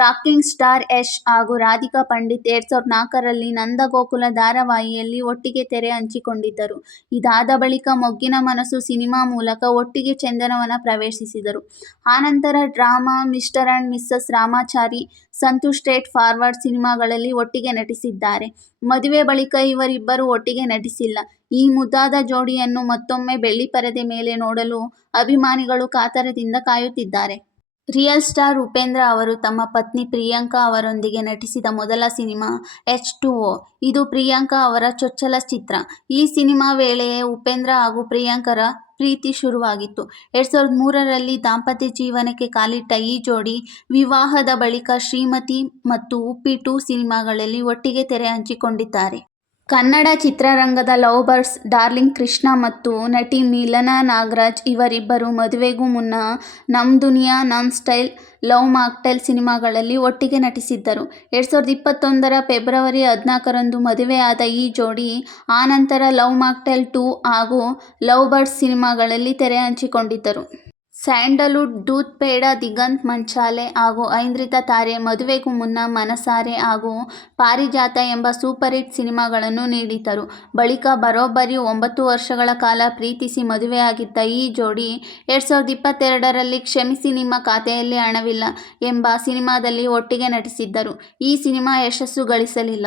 Rocking star Yash ಹಾಗೂ ರಾಧಿಕಾ ಪಂಡಿತ್ ಎರಡ್ ಸಾವಿರದ ನಾಲ್ಕರಲ್ಲಿ ನಂದಗೋಕುಲ ಧಾರಾವಾಹಿಯಲ್ಲಿ ಒಟ್ಟಿಗೆ ತೆರೆ ಹಂಚಿಕೊಂಡಿದ್ದರು. ಇದಾದ ಬಳಿಕ ಮೊಗ್ಗಿನ ಮನಸ್ಸು ಸಿನಿಮಾ ಮೂಲಕ ಒಟ್ಟಿಗೆ ಚಂದನವನ ಪ್ರವೇಶಿಸಿದರು. ಆನಂತರ drama Mr and Mrs Ramachari, Santhu straight forward ಸಿನಿಮಾಗಳಲ್ಲಿ ಒಟ್ಟಿಗೆ ನಟಿಸಿದ್ದಾರೆ. ಮದುವೆ ಬಳಿಕ ಇವರಿಬ್ಬರು ಒಟ್ಟಿಗೆ ನಟಿಸಿಲ್ಲ. ಈ ಮುದ್ದಾದ ಜೋಡಿಯನ್ನು ಮತ್ತೊಮ್ಮೆ ಬೆಳ್ಳಿ ಪರದೆ ಮೇಲೆ ನೋಡಲು ಅಭಿಮಾನಿಗಳು ಕಾತರದಿಂದ ಕಾಯುತ್ತಿದ್ದಾರೆ. ರಿಯಲ್ ಸ್ಟಾರ್ ಉಪೇಂದ್ರ ಅವರು ತಮ್ಮ ಪತ್ನಿ ಪ್ರಿಯಾಂಕಾ ಅವರೊಂದಿಗೆ ನಟಿಸಿದ ಮೊದಲ ಸಿನಿಮಾ ಎಚ್ ಟು ಓ. ಇದು ಪ್ರಿಯಾಂಕಾ ಅವರ ಚೊಚ್ಚಲ ಚಿತ್ರ. ಈ ಸಿನಿಮಾ ವೇಳೆಯೇ ಉಪೇಂದ್ರ ಹಾಗೂ ಪ್ರಿಯಾಂಕರ ಪ್ರೀತಿ ಶುರುವಾಗಿತ್ತು. ಎರಡ್ ಸಾವಿರದ ಮೂರರಲ್ಲಿ ದಾಂಪತ್ಯ ಜೀವನಕ್ಕೆ ಕಾಲಿಟ್ಟ ಈ ಜೋಡಿ, ವಿವಾಹದ ಬಳಿಕ ಶ್ರೀಮತಿ ಮತ್ತು ಉಪ್ಪಿ-ಟು ಸಿನಿಮಾಗಳಲ್ಲಿ ಒಟ್ಟಿಗೆ ತೆರೆ ಹಂಚಿಕೊಂಡಿದ್ದಾರೆ. ಕನ್ನಡ ಚಿತ್ರರಂಗದ ಲವ್ ಬರ್ಡ್ಸ್ ಡಾರ್ಲಿಂಗ್ ಕೃಷ್ಣ ಮತ್ತು ನಟಿ ಮಿಲನಾ ನಾಗರಾಜ್ ಇವರಿಬ್ಬರು ಮದುವೆಗೂ ಮುನ್ನ ನಮ್ ದುನಿಯಾ, ನಮ್ ಸ್ಟೈಲ್, ಲವ್ ಮಾಕ್ಟೇಲ್ ಸಿನಿಮಾಗಳಲ್ಲಿ ಒಟ್ಟಿಗೆ ನಟಿಸಿದ್ದರು. ಎರಡು ಸಾವಿರದ ಇಪ್ಪತ್ತೊಂದರ ಫೆಬ್ರವರಿ ಹದಿನಾಲ್ಕರಂದು ಮದುವೆಯಾದ ಈ ಜೋಡಿ, ಆನಂತರ ಲವ್ ಮಾಕ್ಟೇಲ್ ಟೂ ಹಾಗೂ ಲವ್ ಬರ್ಡ್ಸ್ ಸಿನಿಮಾಗಳಲ್ಲಿ ತೆರೆ ಹಂಚಿಕೊಂಡಿದ್ದರು. ಸ್ಯಾಂಡಲ್ ದೂತ್ ಪೇಡ ದಿಗಂತ್ ಮಂಚಾಲೆ ಹಾಗೂ ಐಂದ್ರಿತಾ ತಾರೆ ಮದುವೆಗೂ ಮುನ್ನ ಮನಸಾರೆ ಹಾಗೂ ಪಾರಿಜಾತ ಎಂಬ ಸೂಪರ್ ಹಿಟ್ ಸಿನಿಮಾಗಳನ್ನು ನೀಡಿದ್ದರು. ಬಳಿಕ ಬರೋಬ್ಬರಿ ಒಂಬತ್ತು ವರ್ಷಗಳ ಕಾಲ ಪ್ರೀತಿಸಿ ಮದುವೆಯಾಗಿದ್ದ ಈ ಜೋಡಿ, ಎರಡ್ ಸಾವಿರದ ಇಪ್ಪತ್ತೆರಡರಲ್ಲಿ ಕ್ಷಮಿಸಿ ನಿಮ್ಮ ಖಾತೆಯಲ್ಲಿ ಹಣವಿಲ್ಲ ಎಂಬ ಸಿನಿಮಾದಲ್ಲಿ ಒಟ್ಟಿಗೆ ನಟಿಸಿದ್ದರು. ಈ ಸಿನಿಮಾ ಯಶಸ್ಸು ಗಳಿಸಲಿಲ್ಲ.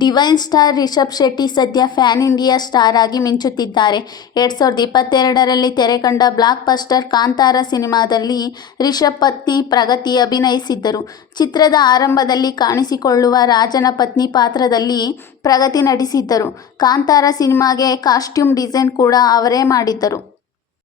ಡಿವೈನ್ ಸ್ಟಾರ್ ರಿಷಬ್ ಶೆಟ್ಟಿ ಸದ್ಯ ಫ್ಯಾನ್ ಇಂಡಿಯಾ ಸ್ಟಾರ್ ಆಗಿ ಮಿಂಚುತ್ತಿದ್ದಾರೆ. ಎರಡು ಸಾವಿರದ ಇಪ್ಪತ್ತೆರಡರಲ್ಲಿ ತೆರೆಕಂಡ ಬ್ಲಾಕ್ ಬಸ್ಟರ್ ಕಾಂತಾರ ಸಿನಿಮಾದಲ್ಲಿ ರಿಷಬ್ ಪತ್ನಿ ಪ್ರಗತಿ ಅಭಿನಯಿಸಿದ್ದರು. ಚಿತ್ರದ ಆರಂಭದಲ್ಲಿ ಕಾಣಿಸಿಕೊಳ್ಳುವ ರಾಜನ ಪತ್ನಿ ಪಾತ್ರದಲ್ಲಿ ಪ್ರಗತಿ ನಟಿಸಿದ್ದರು. ಕಾಂತಾರ ಸಿನಿಮಾಗೆ ಕಾಸ್ಟ್ಯೂಮ್ ಡಿಸೈನ್ ಕೂಡ ಅವರೇ ಮಾಡಿದ್ದರು.